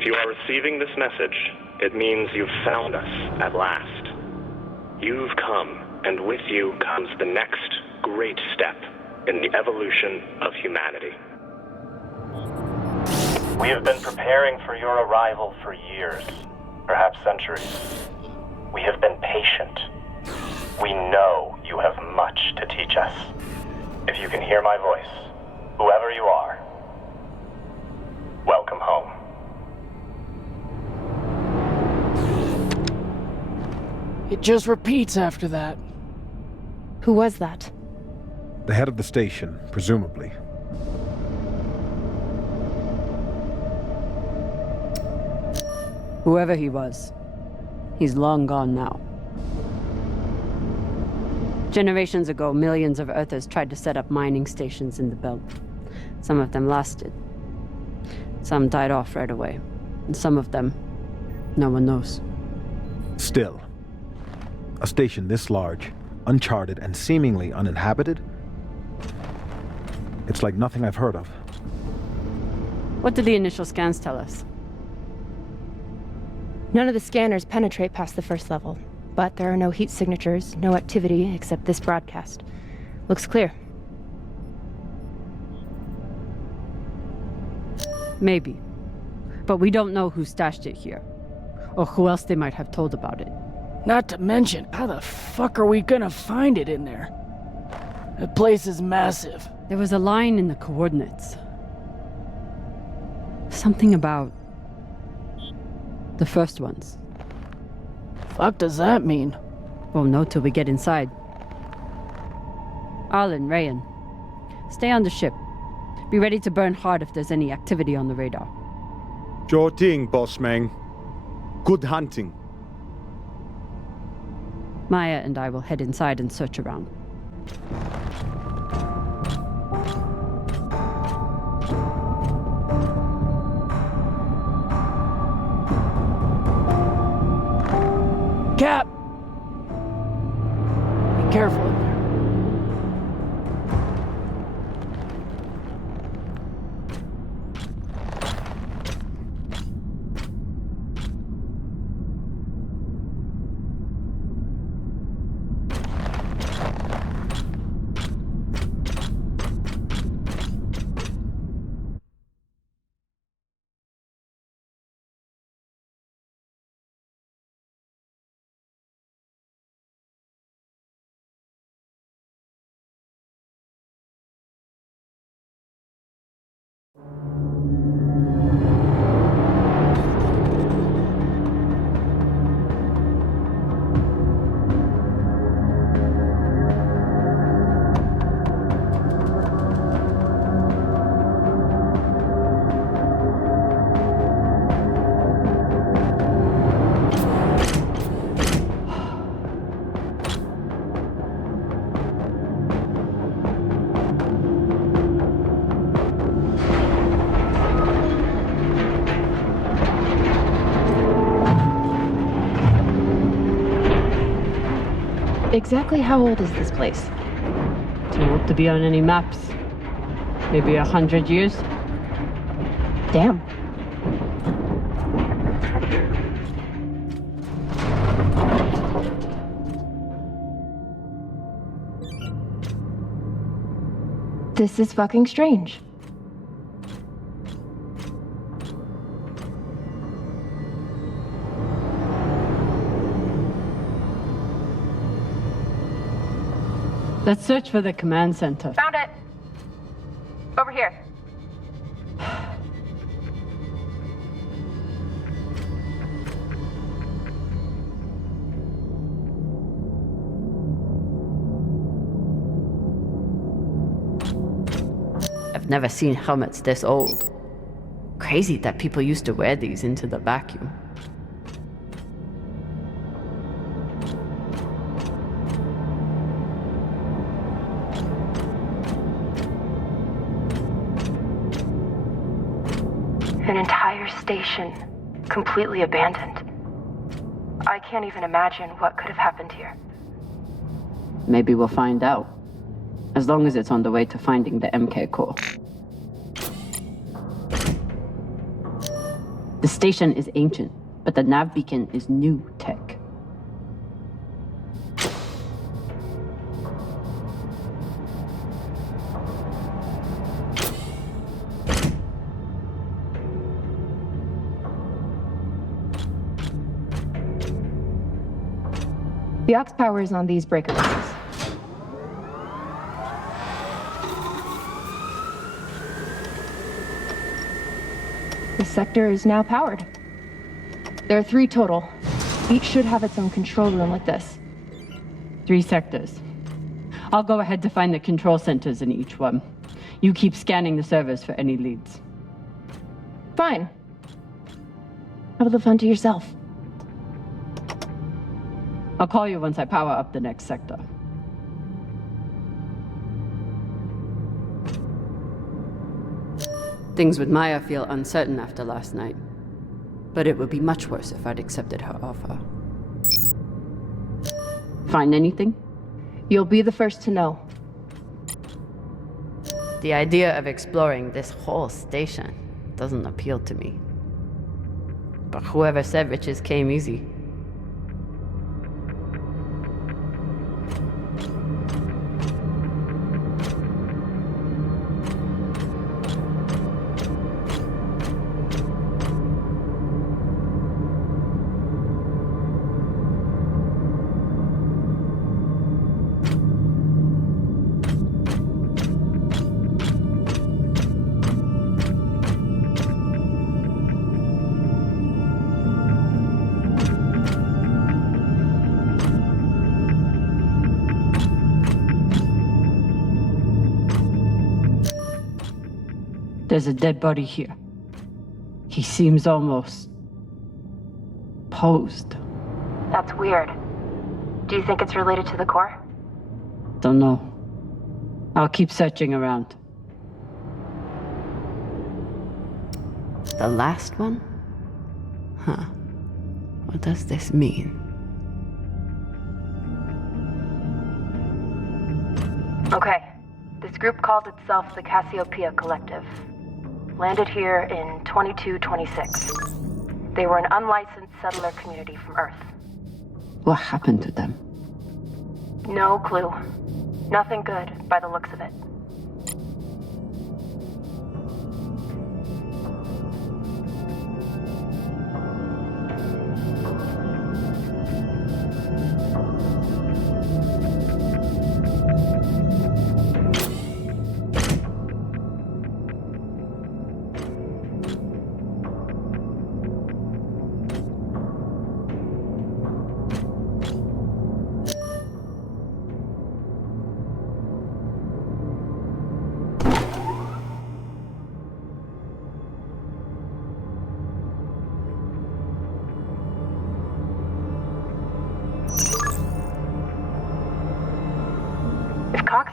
If you are receiving this message, it means you've found us at last. You've come, and with you comes the next great step in the evolution of humanity. We have been preparing for your arrival for years, perhaps centuries. We have been patient. We know you have much to teach us. If you can hear my voice, whoever you are, welcome home. It just repeats after that. Who was that? The head of the station, presumably. Whoever he was, he's long gone now. Generations ago, millions of Earthers tried to set up mining stations in the belt. Some of them lasted. Some died off right away. And some of them, no one knows. Still, a station this large, uncharted, and seemingly uninhabited? It's like nothing I've heard of. What did the initial scans tell us? None of the scanners penetrate past the first level, but there are no heat signatures, no activity except this broadcast. Looks clear. Maybe. But we don't know who stashed it here, or who else they might have told about it. Not to mention, how the fuck are we gonna find it in there? The place is massive. There was a line in the coordinates. Something about the first ones. Fuck does that mean? Won't know till we get inside. Arlen, Rayan, stay on the ship. Be ready to burn hard if there's any activity on the radar. Sure thing, boss man. Good hunting. Maya and I will head inside and search around. Cap! Be careful in there. Exactly how old is this place? Too old to be on any maps. Maybe 100 years? Damn. This is fucking strange. Let's search for the command center. Found it. Over here. I've never seen helmets this old. Crazy that people used to wear these into the vacuum. An entire station, completely abandoned. I can't even imagine what could have happened here. Maybe we'll find out. As long as it's on the way to finding the MK core. The station is ancient, but the nav beacon is new tech. The aux power is on these breaker boxes. This sector is now powered. There are 3 total. Each should have its own control room like this. 3 sectors. I'll go ahead to find the control centers in each one. You keep scanning the servers for any leads. Fine. Have the fun to yourself. I'll call you once I power up the next sector. Things with Maya feel uncertain after last night. But it would be much worse if I'd accepted her offer. Find anything? You'll be the first to know. The idea of exploring this whole station doesn't appeal to me. But whoever said riches came easy. There's a dead body here. He seems almost posed. That's weird. Do you think it's related to the core? Don't know. I'll keep searching around. The last one? Huh. What does this mean? Okay. This group called itself the Cassiopeia Collective. Landed here in 2226. They were an unlicensed settler community from Earth. What happened to them? No clue. Nothing good, by the looks of it.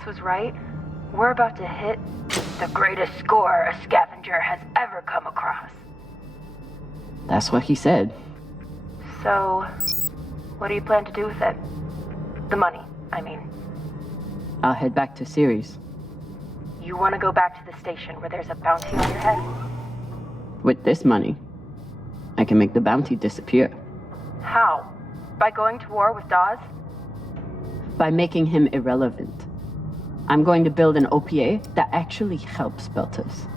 Was right. We're about to hit the greatest score a scavenger has ever come across. That's what he said. So, what do you plan to do with it? The money, I mean. I'll head back to Series. You want to go back to the station where there's a bounty on your head? With this money, I can make the bounty disappear. How? By going to war with Dawes? By making him irrelevant. I'm going to build an OPA that actually helps Belters.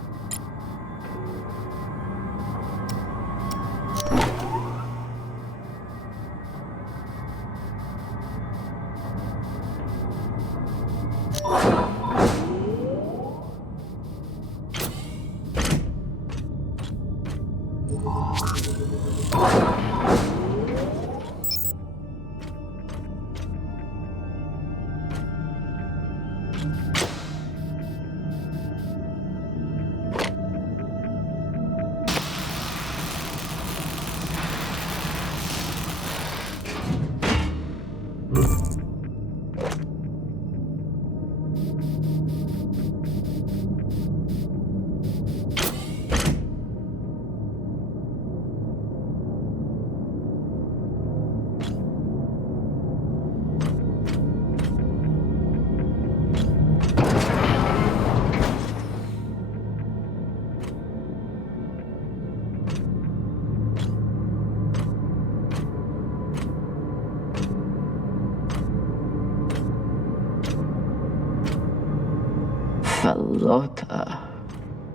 Falota.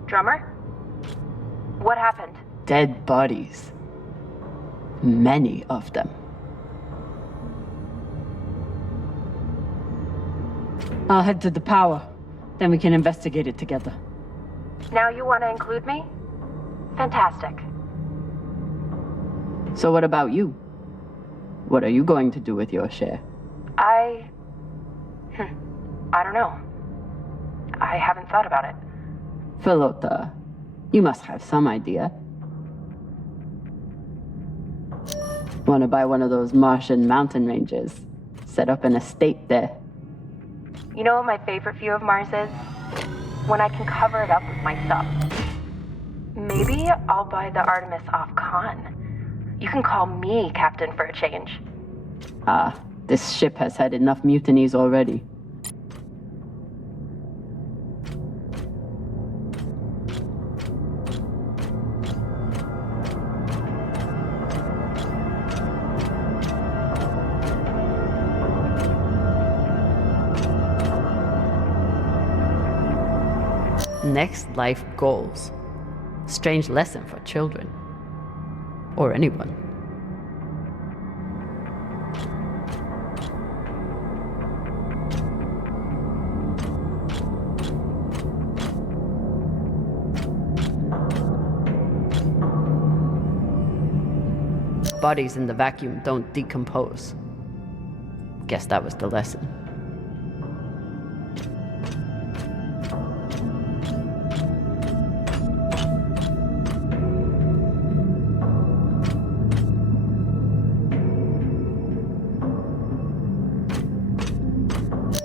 Drummer? What happened? Dead bodies. Many of them. I'll head to the power. Then we can investigate it together. Now you want to include me? Fantastic. So what about you? What are you going to do with your share? I don't know. I haven't thought about it. Falota, you must have some idea. Want to buy one of those Martian mountain ranges? Set up an estate there. You know what my favorite view of Mars is? When I can cover it up with my stuff. Maybe I'll buy the Artemis off Khan. You can call me captain for a change. This ship has had enough mutinies already. Next life goals. Strange lesson for children. Or anyone. Bodies in the vacuum don't decompose. Guess that was the lesson.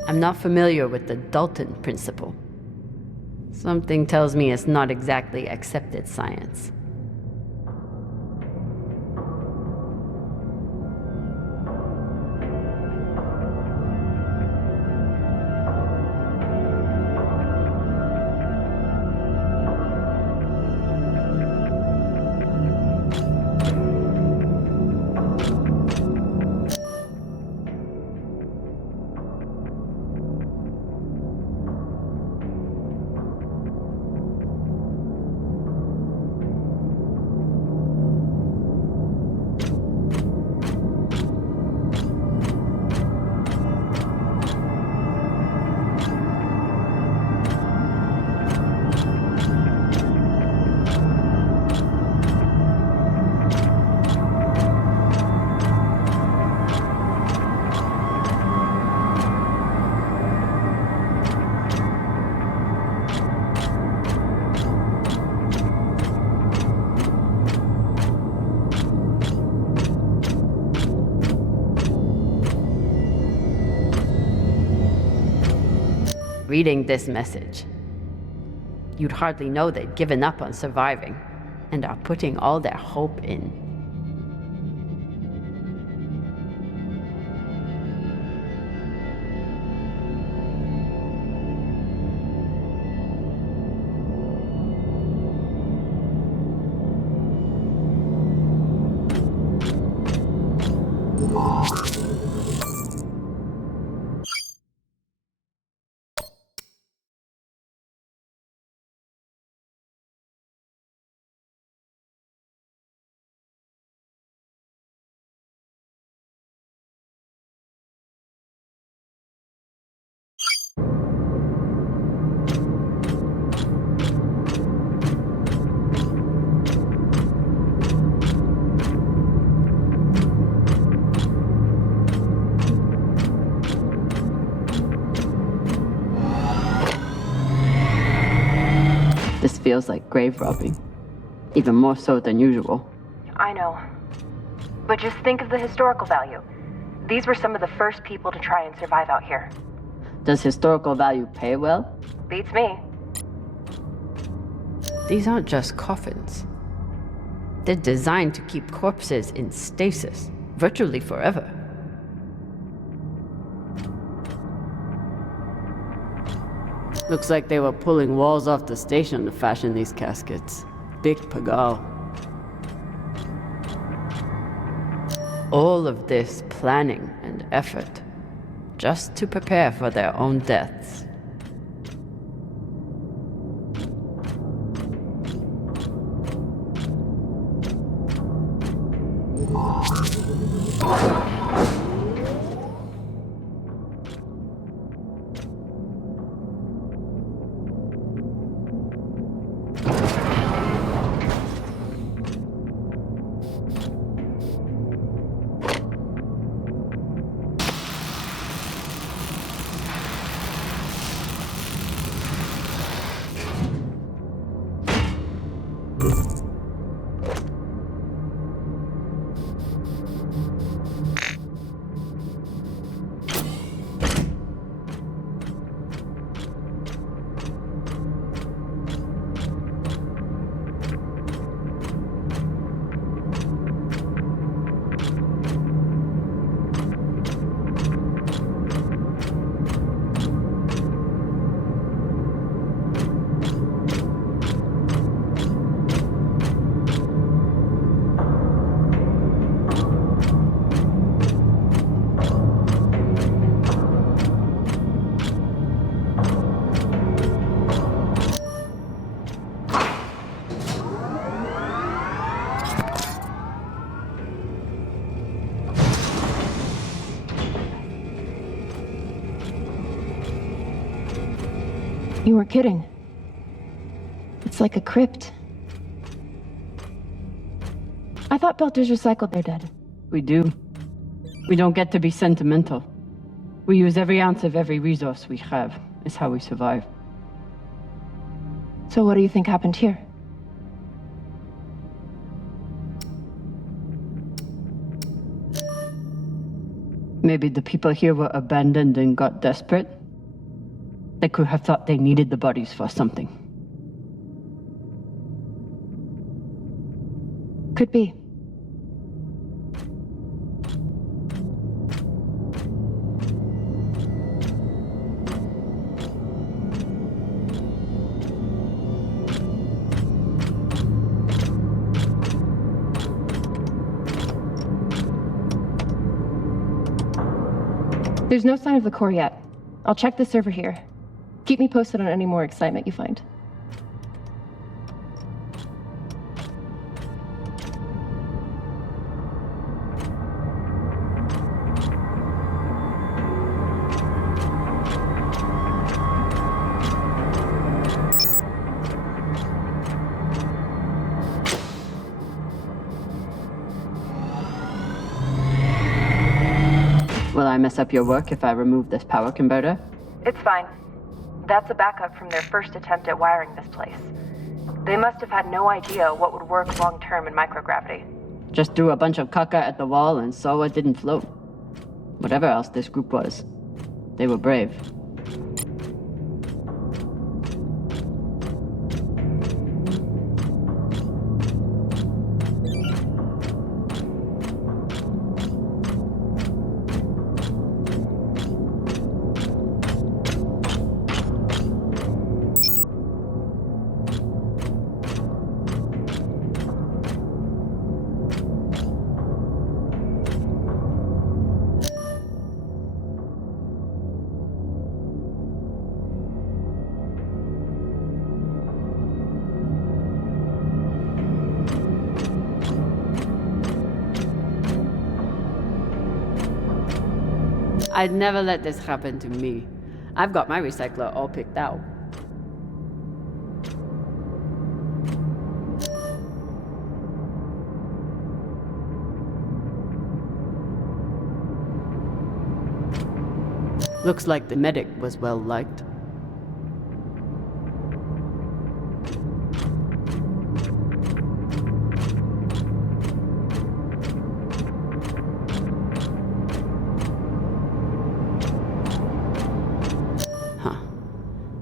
I'm not familiar with the Dalton principle. Something tells me it's not exactly accepted science. Reading this message, you'd hardly know they'd given up on surviving and are putting all their hope in. This feels like grave robbing. Even more so than usual. I know. But just think of the historical value. These were some of the first people to try and survive out here. Does historical value pay well? Beats me. These aren't just coffins. They're designed to keep corpses in stasis, virtually forever. Looks like they were pulling walls off the station to fashion these caskets. Big pagal. All of this planning and effort, just to prepare for their own deaths. You weren't kidding. It's like a crypt. I thought Belters recycled their dead. We do. We don't get to be sentimental. We use every ounce of every resource we have. It's how we survive. So what do you think happened here? Maybe the people here were abandoned and got desperate. They could have thought they needed the bodies for something. Could be. There's no sign of the core yet. I'll check the server here. Keep me posted on any more excitement you find. Will I mess up your work if I remove this power converter? It's fine. That's a backup from their first attempt at wiring this place. They must have had no idea what would work long-term in microgravity. Just threw a bunch of caca at the wall and saw it didn't float. Whatever else this group was, they were brave. I'd never let this happen to me. I've got my recycler all picked out. Looks like the medic was well liked.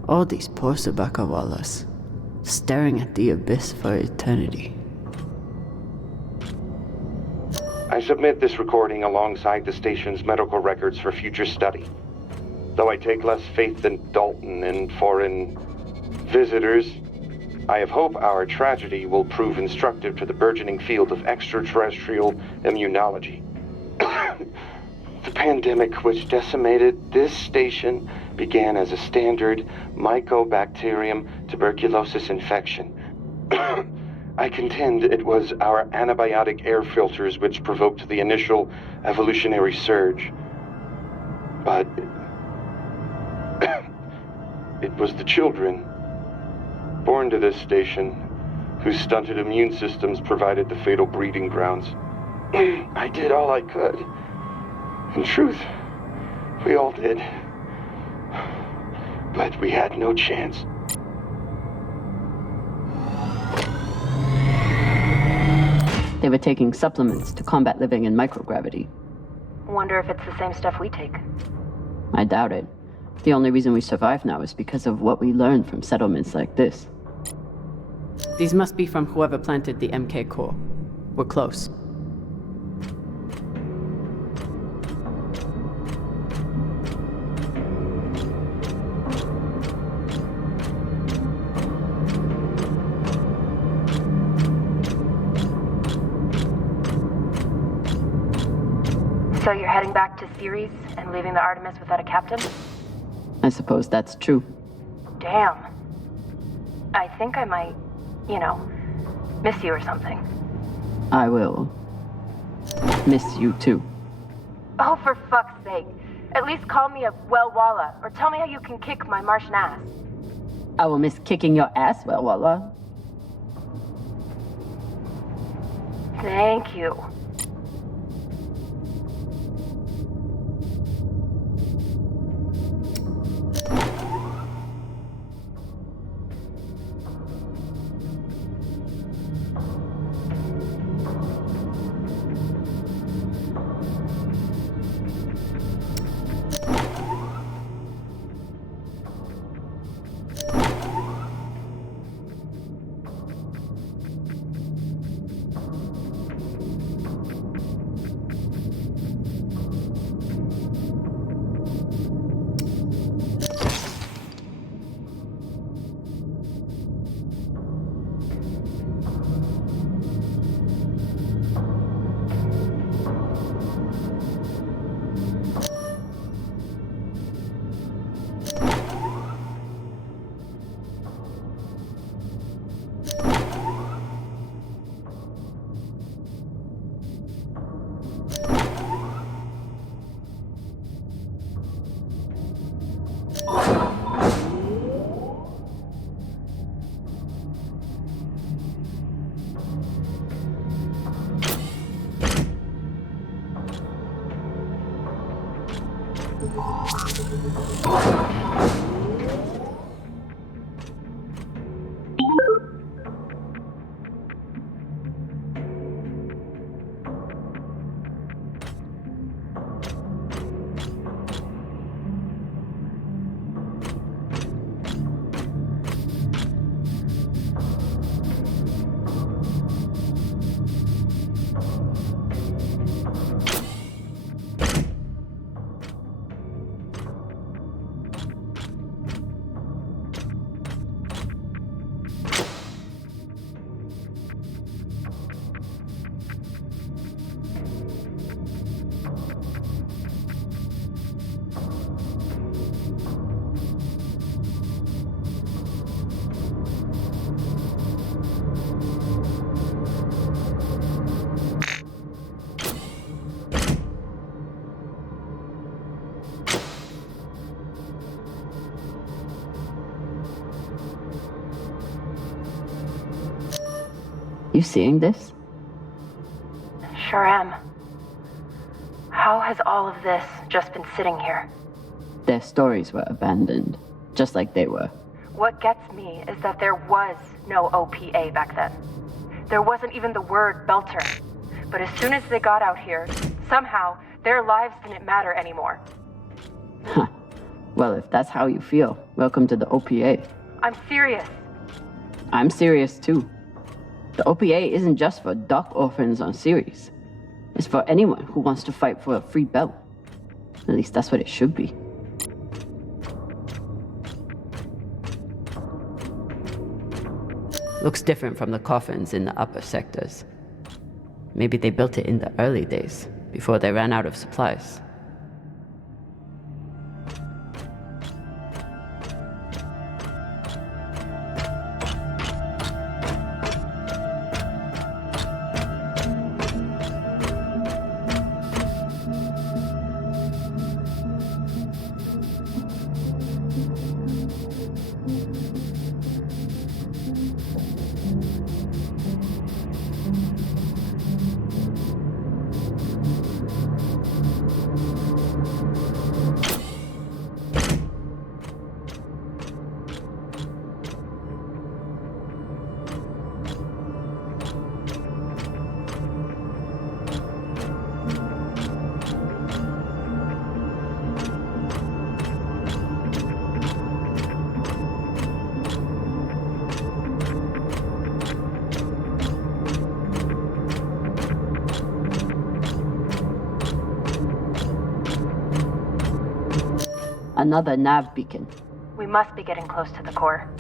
All these poor Sabakawalas, staring at the abyss for eternity. I submit this recording alongside the station's medical records for future study. Though I take less faith than Dalton in foreign visitors, I have hope our tragedy will prove instructive to the burgeoning field of extraterrestrial immunology. The pandemic which decimated this station began as a standard Mycobacterium tuberculosis infection. I contend it was our antibiotic air filters which provoked the initial evolutionary surge. But it was the children born to this station whose stunted immune systems provided the fatal breeding grounds. I did all I could. In truth, we all did. But we had no chance. They were taking supplements to combat living in microgravity. Wonder if it's the same stuff we take. I doubt it. The only reason we survive now is because of what we learned from settlements like this. These must be from whoever planted the MK core. We're close. So you're heading back to Ceres and leaving the Artemis without a captain? I suppose that's true. Damn. I think I might, miss you or something. I will miss you too. Oh, for fuck's sake. At least call me a well-walla, or tell me how you can kick my Martian ass. I will miss kicking your ass, well, Walla. Thank you. You seeing this? Sure am. How has all of this just been sitting here? Their stories were abandoned, just like they were. What gets me is that there was no OPA back then. There wasn't even the word Belter. But as soon as they got out here, somehow, their lives didn't matter anymore. Huh. Well, if that's how you feel, welcome to the OPA. I'm serious. I'm serious too. The OPA isn't just for dock orphans on Ceres. It's for anyone who wants to fight for a free belt. At least that's what it should be. Looks different from the coffins in the upper sectors. Maybe they built it in the early days, before they ran out of supplies. Another nav beacon. We must be getting close to the core.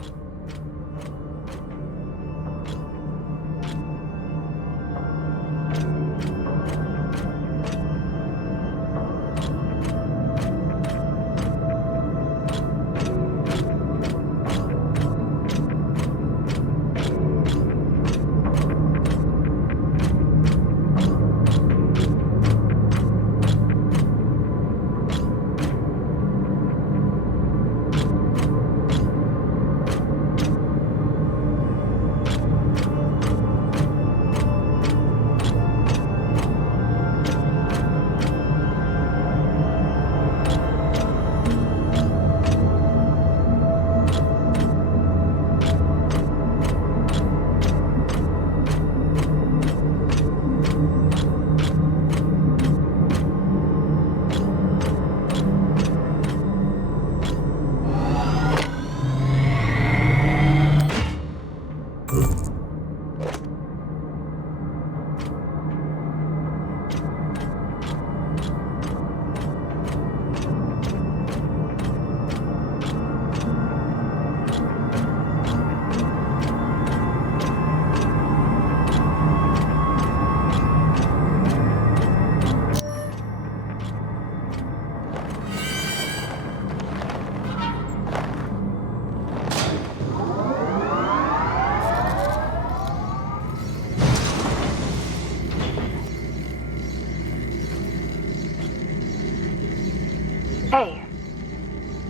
Hey,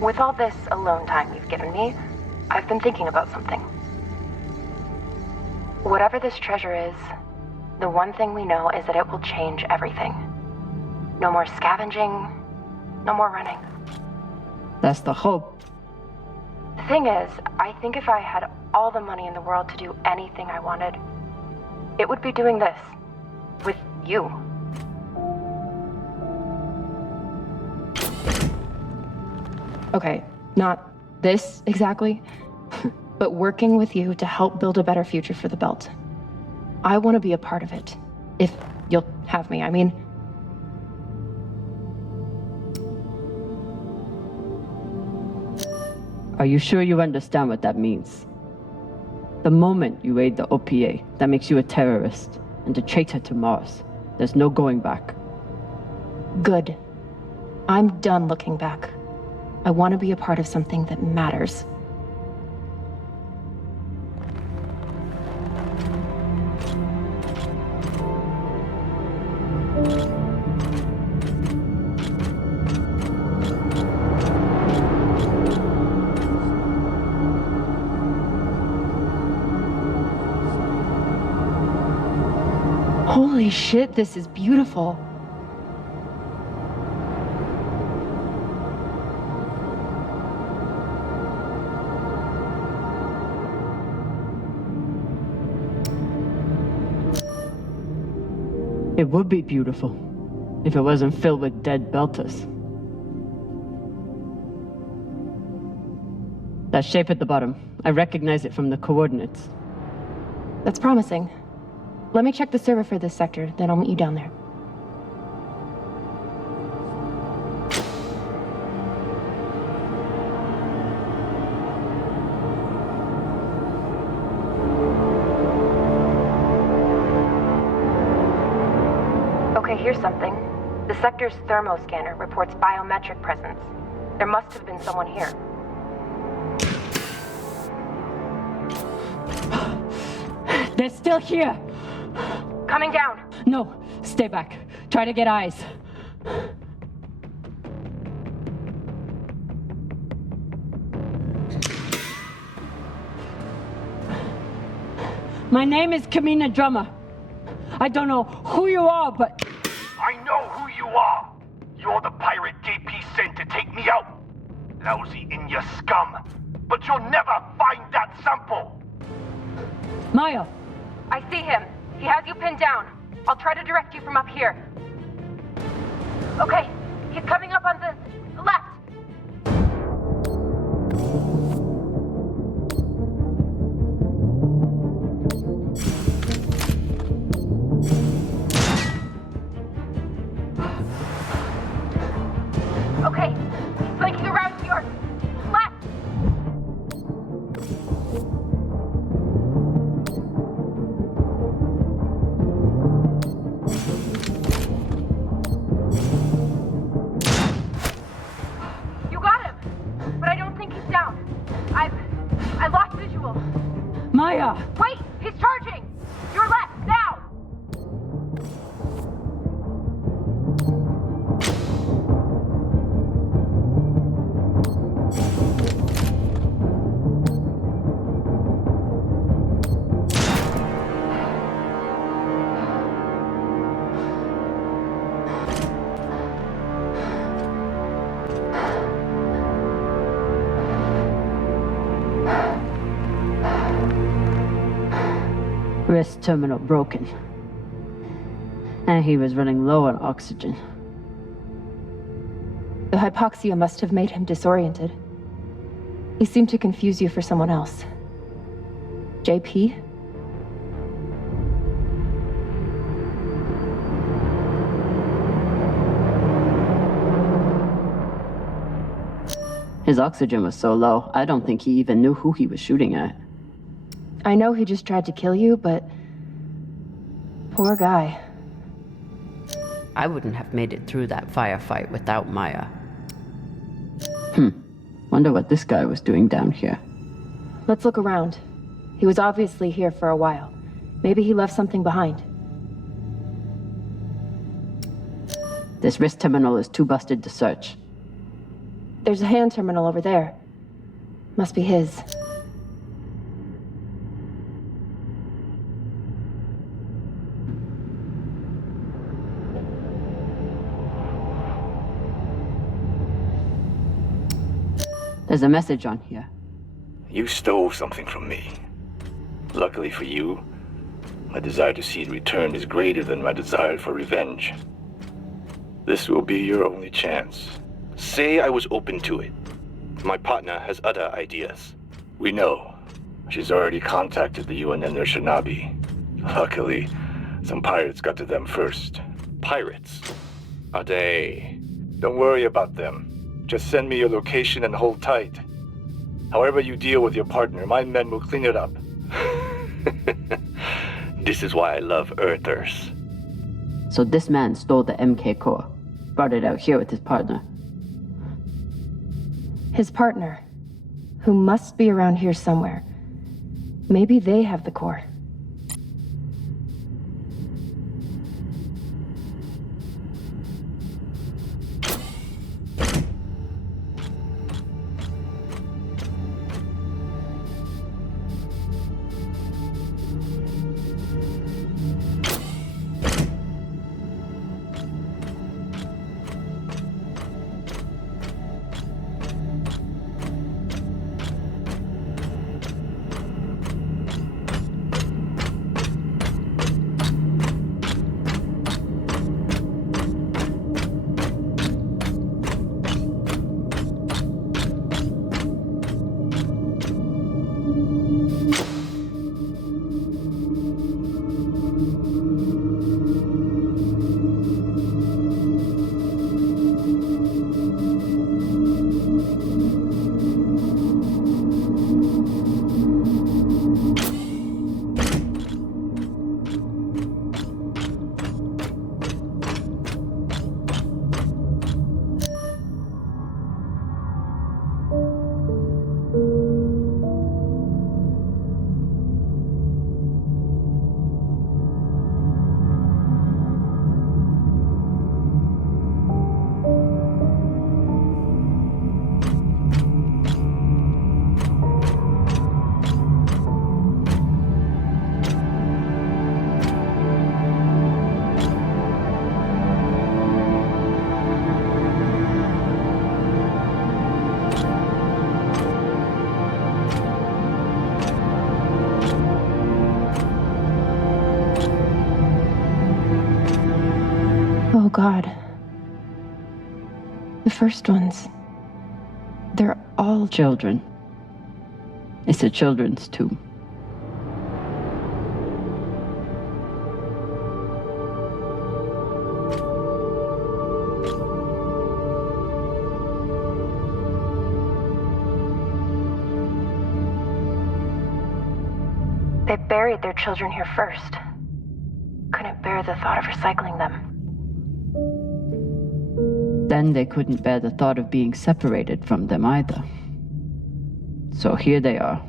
with all this alone time you've given me, I've been thinking about something. Whatever this treasure is, the one thing we know is that it will change everything. No more scavenging, no more running. That's the hope. The thing is, I think if I had all the money in the world to do anything I wanted, it would be doing this. With you. Okay, not this exactly, but working with you to help build a better future for the Belt. I want to be a part of it. If you'll have me, I mean. Are you sure you understand what that means? The moment you aid the OPA, that makes you a terrorist and a traitor to Mars. There's no going back. Good. I'm done looking back. I want to be a part of something that matters. Holy shit, this is beautiful. It would be beautiful if it wasn't filled with dead Belters. That shape at the bottom, I recognize it from the coordinates. That's promising. Let me check the server for this sector, then I'll meet you down there. Okay, here's something. The sector's thermoscanner reports biometric presence. There must have been someone here. They're still here! Coming down! No, stay back. Try to get eyes. My name is Kamina Drummer. I don't know who you are, but... I know who you are! You're the pirate JP sent to take me out! Lousy in your scum! But you'll never find that sample! Maya! I see him. He has you pinned down. I'll try to direct you from up here. Okay, he's coming up on the left. Okay, he's flanking around to your left. You got him, but I don't think he's down. I lost visual. Maya! Wait, he's charging. Your left, now. Wrist terminal broken. And he was running low on oxygen. The hypoxia must have made him disoriented. He seemed to confuse you for someone else. JP? His oxygen was so low, I don't think he even knew who he was shooting at. I know he just tried to kill you, but... poor guy. I wouldn't have made it through that firefight without Maya. Wonder what this guy was doing down here. Let's look around. He was obviously here for a while. Maybe he left something behind. This wrist terminal is too busted to search. There's a hand terminal over there. Must be his. There's a message on here. You stole something from me. Luckily for you, my desire to see it returned is greater than my desire for revenge. This will be your only chance. Say I was open to it. My partner has other ideas. We know. She's already contacted the UN and their Shinabi. Luckily, some pirates got to them first. Pirates? Are they? Don't worry about them. Just send me your location and hold tight. However you deal with your partner, my men will clean it up. This is why I love Earthers. So this man stole the MK core, brought it out here with his partner. His partner, who must be around here somewhere. Maybe they have the core. Oh God. The first ones. They're all Children. It's a children's tomb. They buried their children here first. Couldn't bear the thought of recycling them. Then they couldn't bear the thought of being separated from them either. So here they are.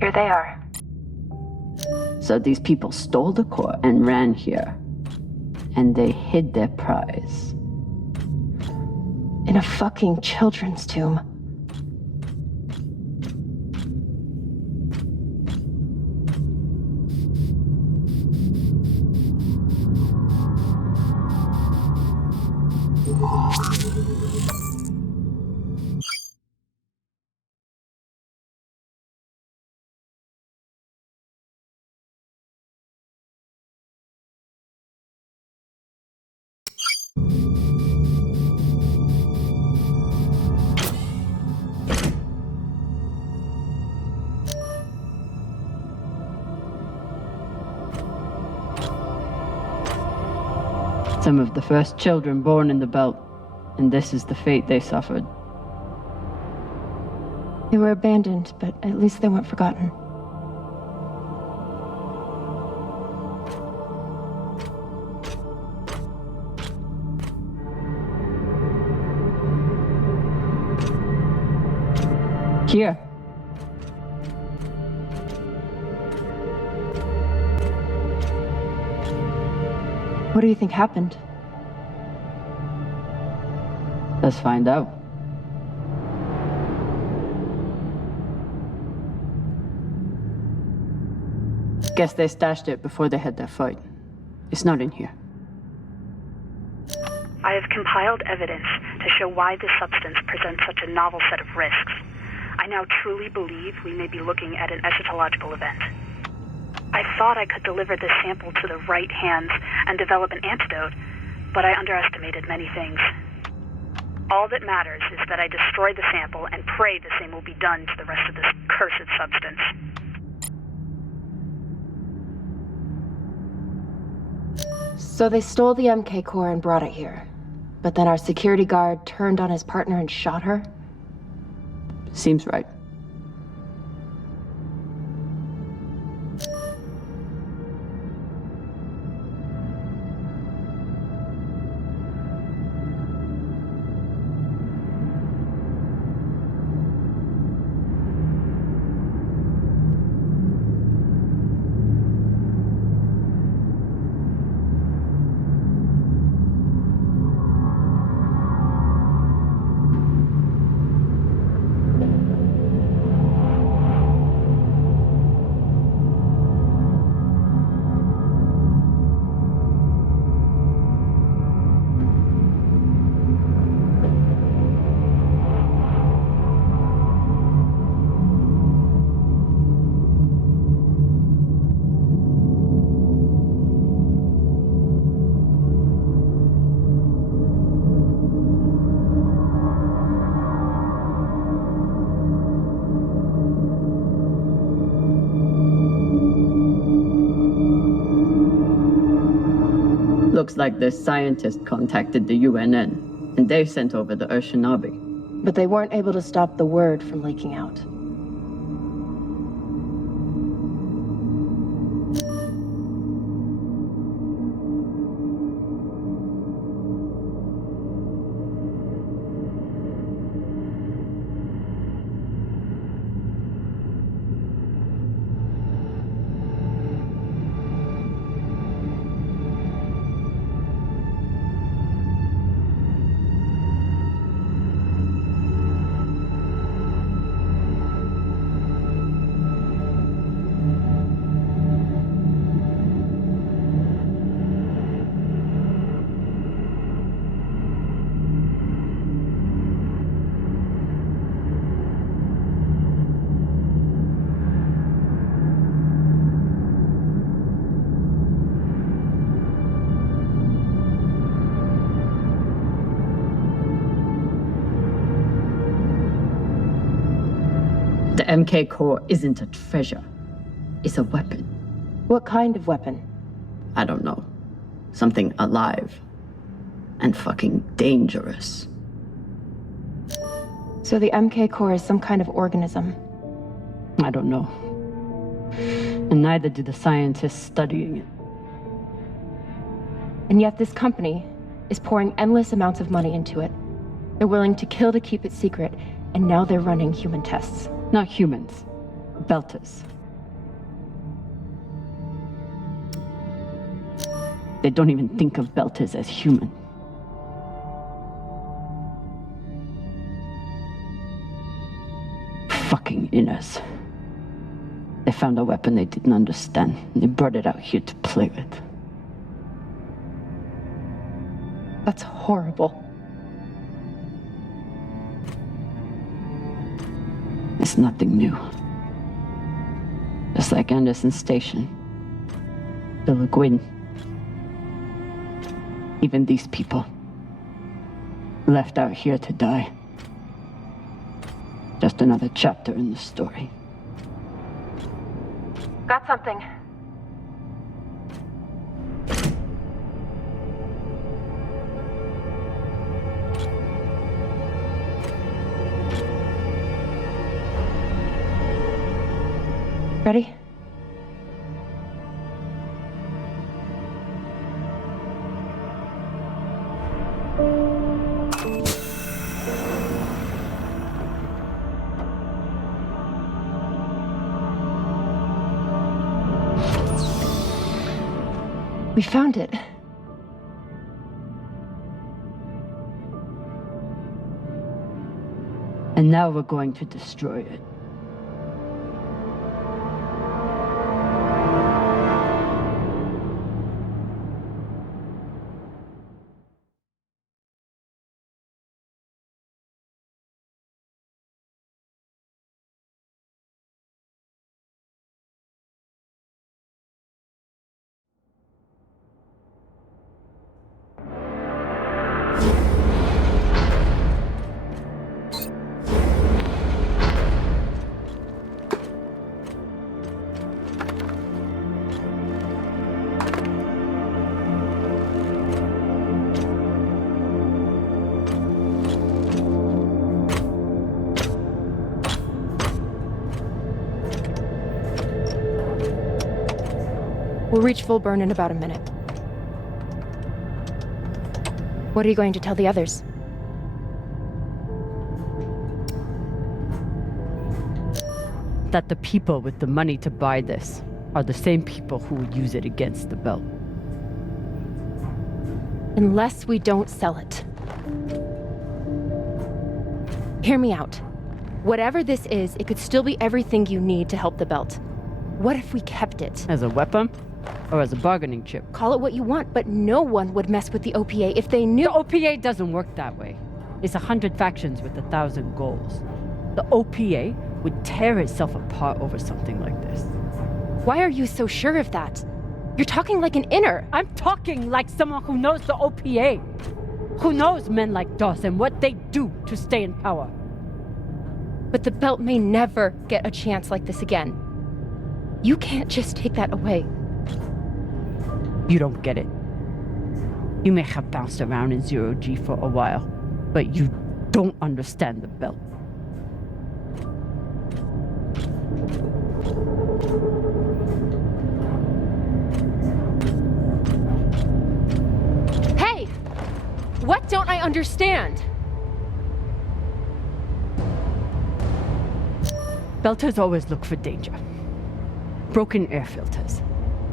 Here they are. So these people stole the core and ran here. And they hid their prize. In a fucking children's tomb. Some of the first children born in the belt. and this is the fate they suffered. They were abandoned, but at least they weren't forgotten. Here. What do you think happened? Let's find out. Guess they stashed it before they had their fight. It's not in here. I have compiled evidence to show why this substance presents such a novel set of risks. I now truly believe we may be looking at an eschatological event. I thought I could deliver this sample to the right hands and develop an antidote, but I underestimated many things. All that matters is that I destroy the sample and pray the same will be done to the rest of this cursed substance. So they stole the MK core and brought it here. But then our security guard turned on his partner and shot her? Seems right. Looks like this scientist contacted the UNN, and they sent over the Urshinabi. But they weren't able to stop the word from leaking out. The MK core isn't a treasure. It's a weapon. What kind of weapon? I don't know. Something alive. And fucking dangerous. So the MK core is some kind of organism. I don't know. And neither do the scientists studying it. And yet this company is pouring endless amounts of money into it. They're willing to kill to keep it secret, and now they're running human tests. Not humans. Belters. They don't even think of Belters as human. Fucking inners. They found a weapon they didn't understand, and they brought it out here to play with. That's horrible. It's nothing new. Just like Anderson Station. The Le Guin. Even these people. Left out here to die. Just another chapter in the story. Got something. Ready? We found it. And now we're going to destroy it. We'll reach full burn in about a minute. What are you going to tell the others? That the people with the money to buy this are the same people who would use it against the belt. Unless we don't sell it. Hear me out. Whatever this is, it could still be everything you need to help the belt. What if we kept it? As a weapon? Or as a bargaining chip? Call it what you want, but no one would mess with the OPA if they knew— The OPA doesn't work that way. It's 100 factions with 1,000 goals. The OPA would tear itself apart over something like this. Why are you so sure of that? You're talking like an inner. I'm talking like someone who knows the OPA. Who knows men like Doss and what they do to stay in power. But the belt may never get a chance like this again. You can't just take that away. You don't get it. You may have bounced around in 0G for a while, but you don't understand the belt. Hey! What don't I understand? Belters always look for danger. Broken air filters,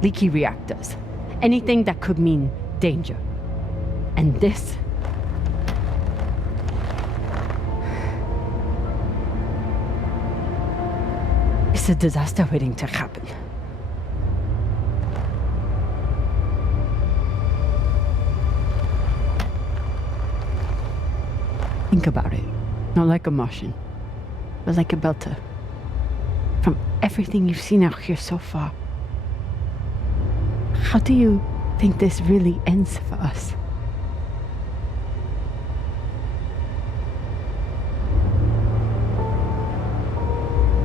leaky reactors, anything that could mean danger. And this... it's a disaster waiting to happen. Think about it. Not like a Martian, but like a Belter. From everything you've seen out here so far, how do you think this really ends for us?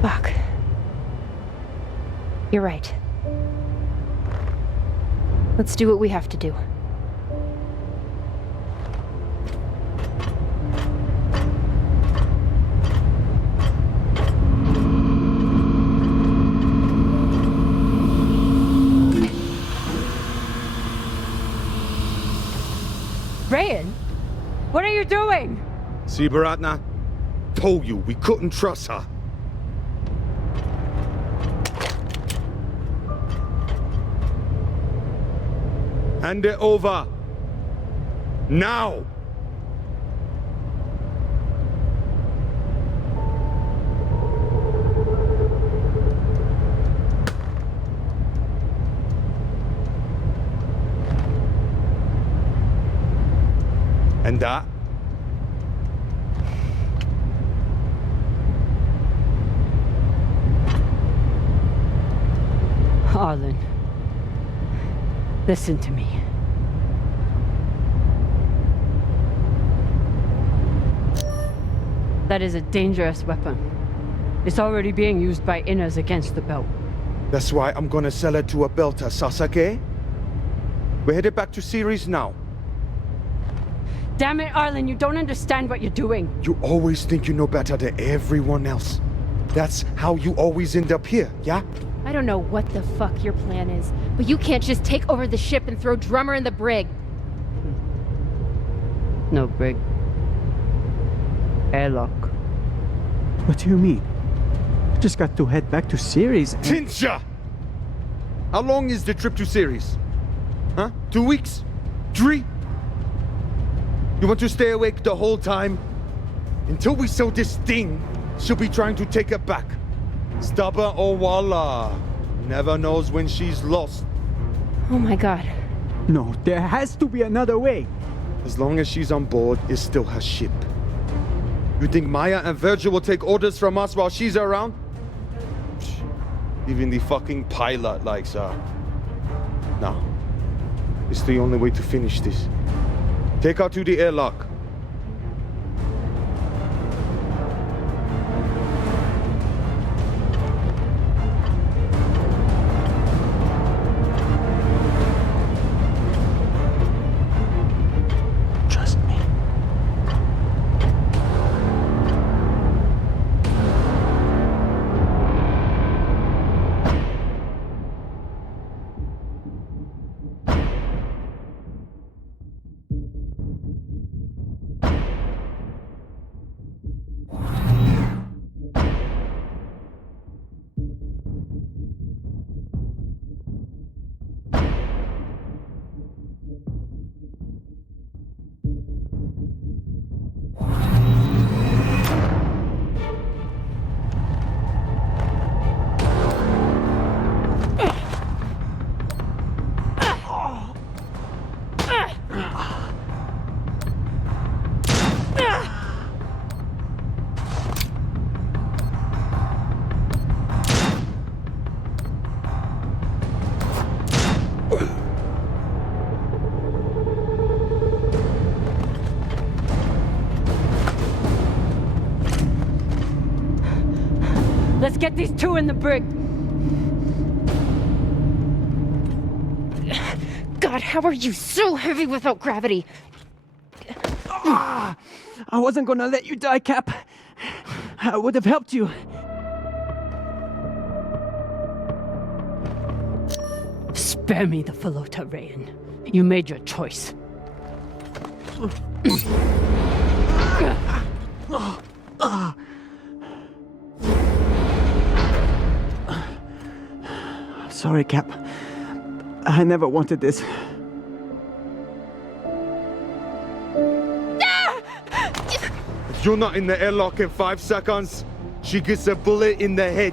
Fuck. You're right. Let's do what we have to do. Rayan, what are you doing? See, Baratna? Told you we couldn't trust her. Hand it over. Now! And that? Arlen, listen to me. That is a dangerous weapon. It's already being used by inners against the belt. That's why I'm gonna sell it to a Belter, Sasake. We're headed back to Series now. Damn it, Arlen, you don't understand what you're doing. You always think you know better than everyone else. That's how you always end up here, yeah? I don't know what the fuck your plan is, but you can't just take over the ship and throw Drummer in the brig. No brig. Airlock. What do you mean? I just got to head back to Ceres and... Tinsha! How long is the trip to Ceres? Huh? 2 weeks? 3? You want to stay awake the whole time? Until we sell this thing, she'll be trying to take it back. Stubborn or voila. Never knows when she's lost. Oh my god. No, there has to be another way. As long as she's on board, it's still her ship. You think Maya and Virgil will take orders from us while she's around? Even the fucking pilot likes her. No. It's the only way to finish this. Take her to the airlock. Trust me. Let's get these two in the brig. God, how are you so heavy without gravity? I wasn't gonna let you die, Cap. I would have helped you. Spare me the Falota, Rayan. You made your choice. Sorry, Cap. I never wanted this. If you're not in the airlock in 5 seconds, she gets a bullet in the head.